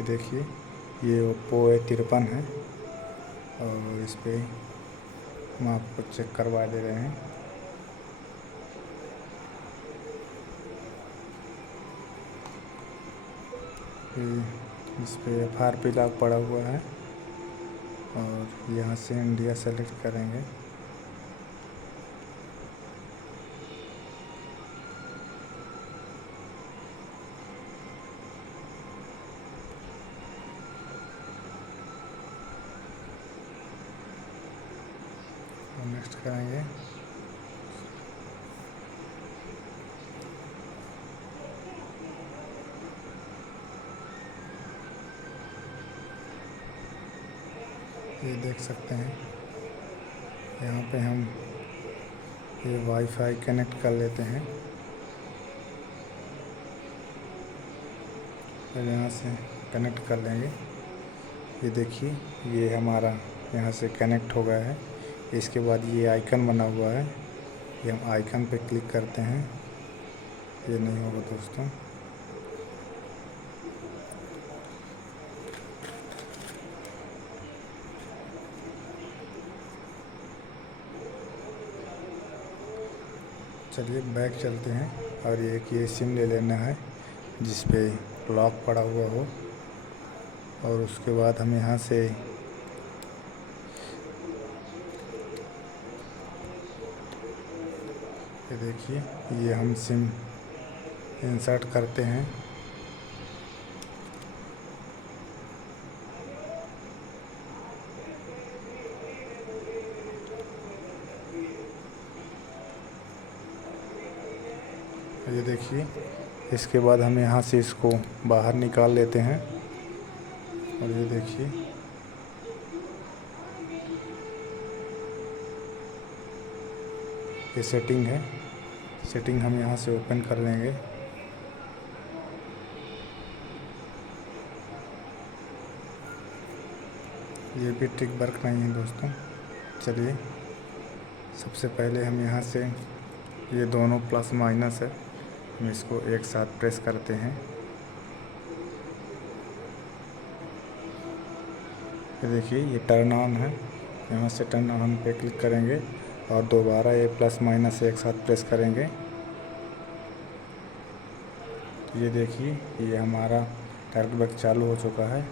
ये देखिए, ये ओप्पो A53 है और इस पर हम आपको चेक करवा दे रहे हैं। इस पर FRP लॉक पड़ा हुआ है और यहाँ से इंडिया सेलेक्ट करेंगे। नेक्स्ट करेंगे। ये देख सकते हैं, यहाँ पे हम ये वाईफाई कनेक्ट कर लेते हैं और यहाँ से कनेक्ट कर लेंगे। ये देखिए, ये हमारा यहाँ से कनेक्ट हो गया है। इसके बाद ये आइकन बना हुआ है, ये हम आइकन पे क्लिक करते हैं। ये नहीं होगा दोस्तों, चलिए बैक चलते हैं और ये सिम ले लेना है जिस पे लॉक पड़ा हुआ हो। और उसके बाद हम यहाँ से ये देखिए, ये हम सिम इंसर्ट करते हैं। ये देखिए, इसके बाद हम यहाँ से इसको बाहर निकाल लेते हैं और ये देखिए, ये सेटिंग है। सेटिंग हम यहाँ से ओपन कर लेंगे। ये भी ट्रिक वर्क नहीं है दोस्तों। चलिए, सबसे पहले हम यहाँ से ये दोनों प्लस माइनस है, हम इसको एक साथ प्रेस करते हैं। ये देखिए, ये टर्न ऑन है, यहाँ से टर्न ऑन पे क्लिक करेंगे और दोबारा ये प्लस माइनस एक साथ प्रेस करेंगे। ये देखिए, ये हमारा डायरेक्ट बैक चालू हो चुका है।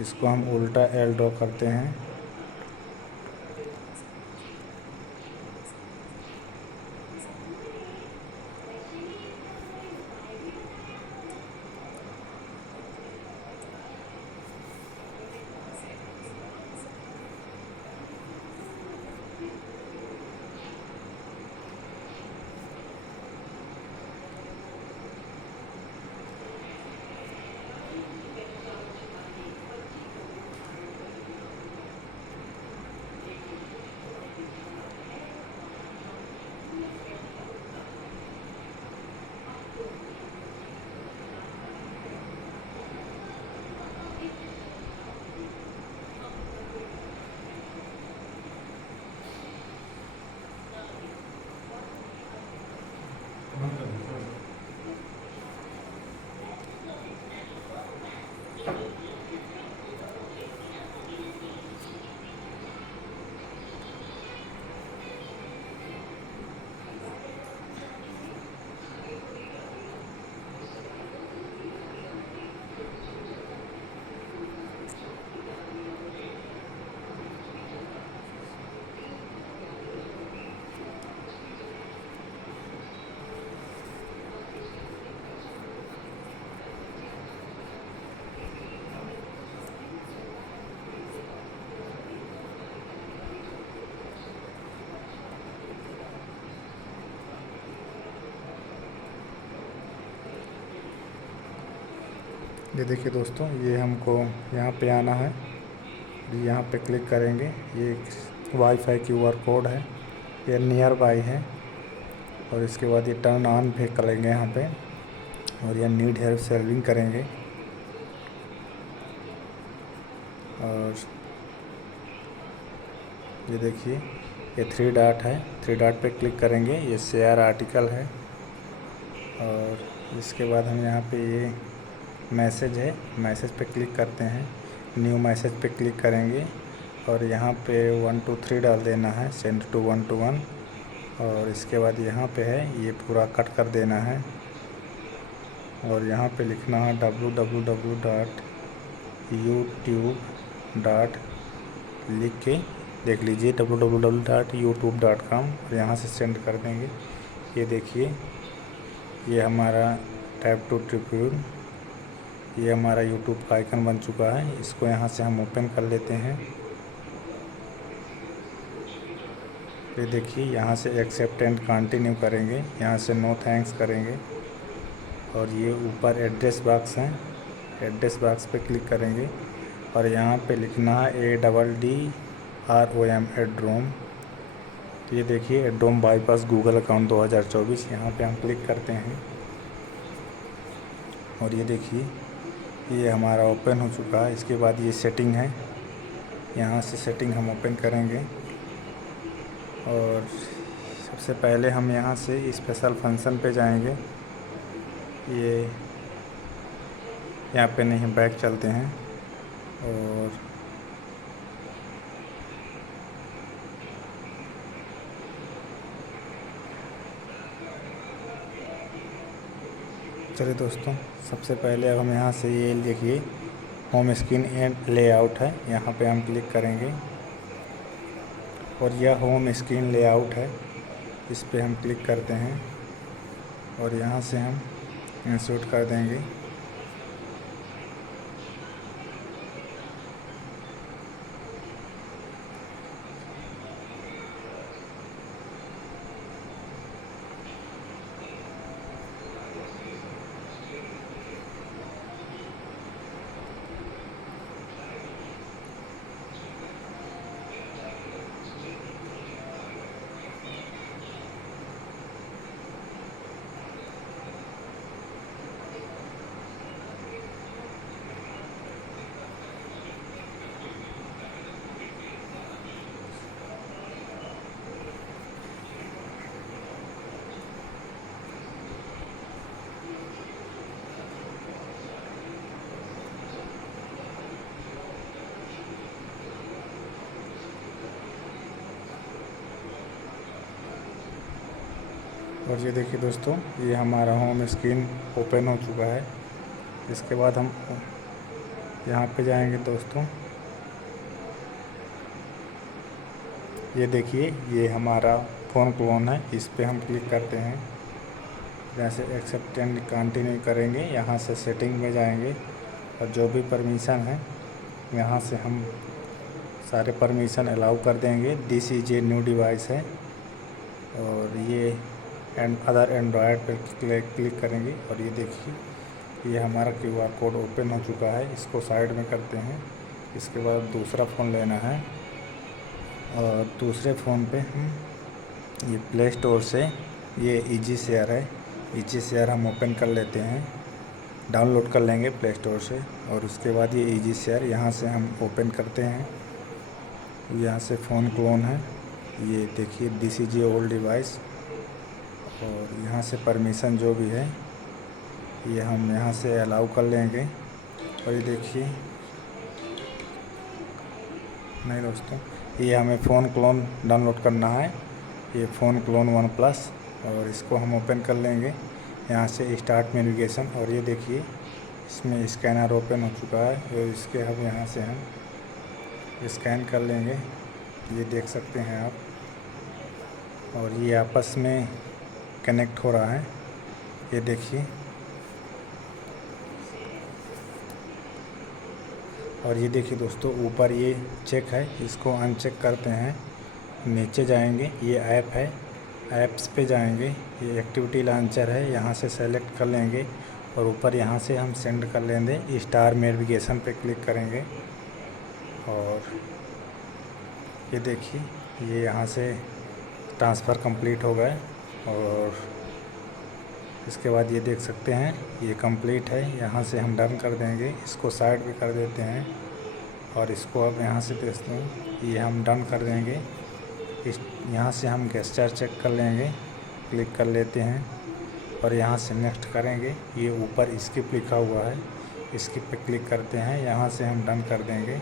इसको हम उल्टा एल ड्रॉ करते हैं। ये देखिए दोस्तों, ये हमको यहाँ पे आना है, यहाँ पे क्लिक करेंगे। ये वाईफाई QR कोड है, ये नियर बाई है और इसके बाद ये टर्न ऑन पे करेंगे यहाँ पे और ये नीड हेल्प सेविंग करेंगे और ये देखिए, ये 3 डॉट है, 3 डॉट पे क्लिक करेंगे। ये शेयर आर्टिकल है और इसके बाद हम यहाँ पे ये मैसेज है, मैसेज पे क्लिक करते हैं, न्यू मैसेज पे क्लिक करेंगे और यहाँ पे 1 2 3 डाल देना है, सेंड टू 1 to 1। और इसके बाद यहाँ पे है ये पूरा कट कर देना है और यहाँ पे लिखना है www.youtube. लिख के देख लीजिए www.youtube.com और यहाँ से सेंड कर देंगे। ये देखिए ये हमारा टैप टू ट्रिब्यून, ये हमारा यूट्यूब का आइकन बन चुका है। इसको यहाँ से हम ओपन कर लेते हैं। ये देखिए यहाँ से एक्सेप्ट एंड कंटिन्यू करेंगे, यहाँ से नो थैंक्स करेंगे और ये ऊपर एड्रेस बॉक्स है, एड्रेस बॉक्स पे क्लिक करेंगे और यहाँ पे लिखना है ADDROM एड्रोम। ये देखिए एड्रोम बाईपास गूगल अकाउंट 2024, यहाँ पे हम क्लिक करते हैं और ये देखिए ये हमारा ओपन हो चुका है। इसके बाद ये सेटिंग है, यहाँ से सेटिंग हम ओपन करेंगे और सबसे पहले हम यहाँ से स्पेशल फंक्शन पे जाएंगे। ये यहाँ पे नहीं, बैक चलते हैं और चलिए दोस्तों, सबसे पहले अब हम यहाँ से ये देखिए होम स्क्रीन एंड लेआउट है, यहाँ पे हम क्लिक करेंगे और यह होम स्क्रीन लेआउट है, इस पे हम क्लिक करते हैं और यहाँ से हम इंसर्ट कर देंगे। और ये देखिए दोस्तों, ये हमारा होम स्क्रीन ओपन हो चुका है। इसके बाद हम यहाँ पे जाएंगे दोस्तों, ये देखिए ये हमारा फ़ोन क्लोन है, इस पे हम क्लिक करते हैं। जैसे एक्सेप्ट एंड कंटिन्यू करेंगे, यहाँ से सेटिंग में जाएंगे और जो भी परमिशन है यहाँ से हम सारे परमिशन अलाउ कर देंगे। This is a new device है और ये अदर एंड्रॉयड पर क्लिक करेंगे और ये देखिए ये हमारा QR कोड ओपन हो चुका है। इसको साइड में करते हैं। इसके बाद दूसरा फ़ोन लेना है और दूसरे फ़ोन पे हम ये प्ले स्टोर से ये ईजी शेयर है, ईजी शेयर हम ओपन कर लेते हैं, डाउनलोड कर लेंगे प्ले स्टोर से और उसके बाद ये ईजी शेयर यहाँ से हम ओपन करते हैं। यहाँ से फ़ोन क्लोन है, ये देखिए this is a old device और यहाँ से परमिशन जो भी है ये हम यहाँ से अलाउ कर लेंगे। और ये देखिए नहीं दोस्तों, ये हमें फ़ोन क्लोन डाउनलोड करना है, ये फ़ोन क्लोन OnePlus और इसको हम ओपन कर लेंगे यहाँ से स्टार्ट नेविगेशन। और ये देखिए इसमें स्कैनर ओपन हो चुका है और इसके हम यहाँ से हम स्कैन कर लेंगे, ये देख सकते हैं आप। और ये आपस में कनेक्ट हो रहा है, ये देखिए। और ये देखिए दोस्तों ऊपर ये चेक है, इसको अनचेक करते हैं। नीचे जाएंगे, ये ऐप है, ऐप्स पे जाएंगे, ये एक्टिविटी लॉन्चर है, यहाँ से सेलेक्ट कर लेंगे और ऊपर यहाँ से हम सेंड कर लेंगे। स्टार नेविगेशन पे क्लिक करेंगे और ये देखिए ये यहाँ से ट्रांसफ़र कंप्लीट हो गए। और इसके बाद ये देख सकते हैं ये कंप्लीट है, यहाँ से हम डन कर देंगे, इसको साइड पे कर देते हैं और इसको अब यहाँ से देखते हैं ये हम डन कर देंगे। इस यहाँ से हम गेस्चर चेक कर लेंगे, क्लिक कर लेते हैं और यहाँ से नेक्स्ट करेंगे। ये ऊपर स्किप लिखा हुआ है, इसकी पे क्लिक करते हैं, यहाँ से हम डन कर देंगे।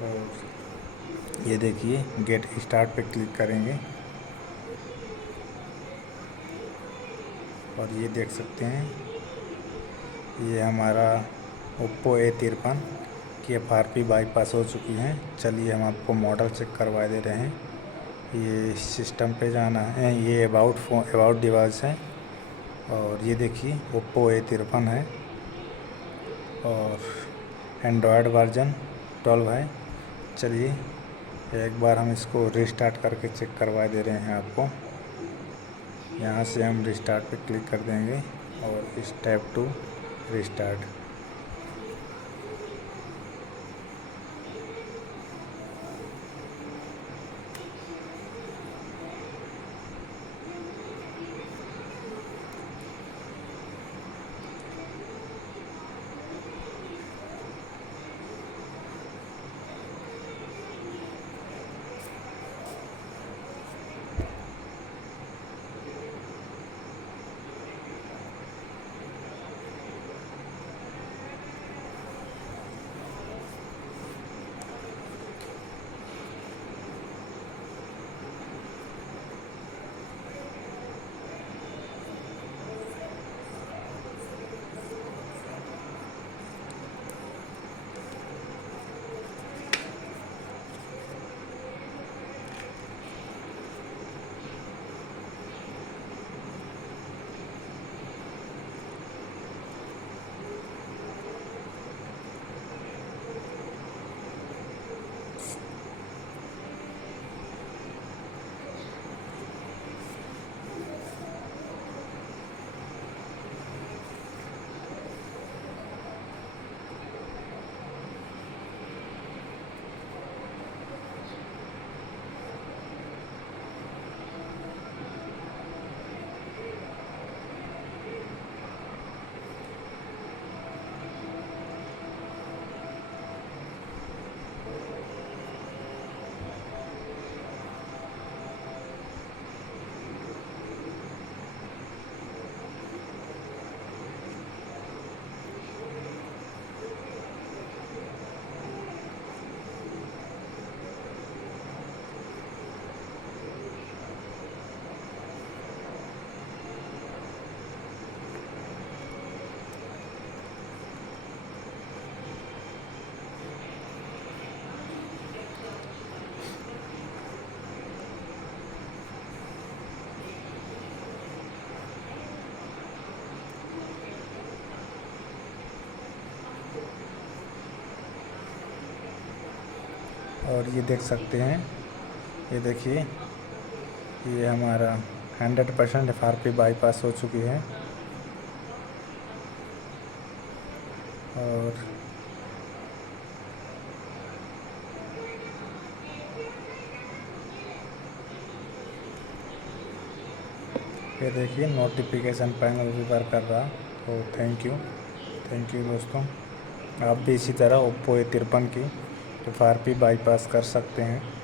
और ये देखिए गेट स्टार्ट पे क्लिक करेंगे और ये देख सकते हैं ये हमारा ओप्पो A53 की FRP बाईपास हो चुकी है। चलिए हम आपको मॉडल चेक करवा दे रहे हैं। ये सिस्टम पे जाना है, ये अबाउट डिवाइस है और ये देखिए ओप्पो A53 है और एंड्रॉयड वर्जन 12 है। चलिए एक बार हम इसको रिस्टार्ट करके चेक करवा दे रहे हैं आपको। यहाँ से हम रिस्टार्ट पे क्लिक कर देंगे और स्टेप 2 रिस्टार्ट। और ये देख सकते हैं, ये देखिए ये हमारा 100% FRP बाईपास हो चुकी है। और ये देखिए नोटिफिकेशन पैनल भी वर्क कर रहा। तो थैंक यू दोस्तों। आप भी इसी तरह ओप्पो A53 की FRP बाईपास कर सकते हैं।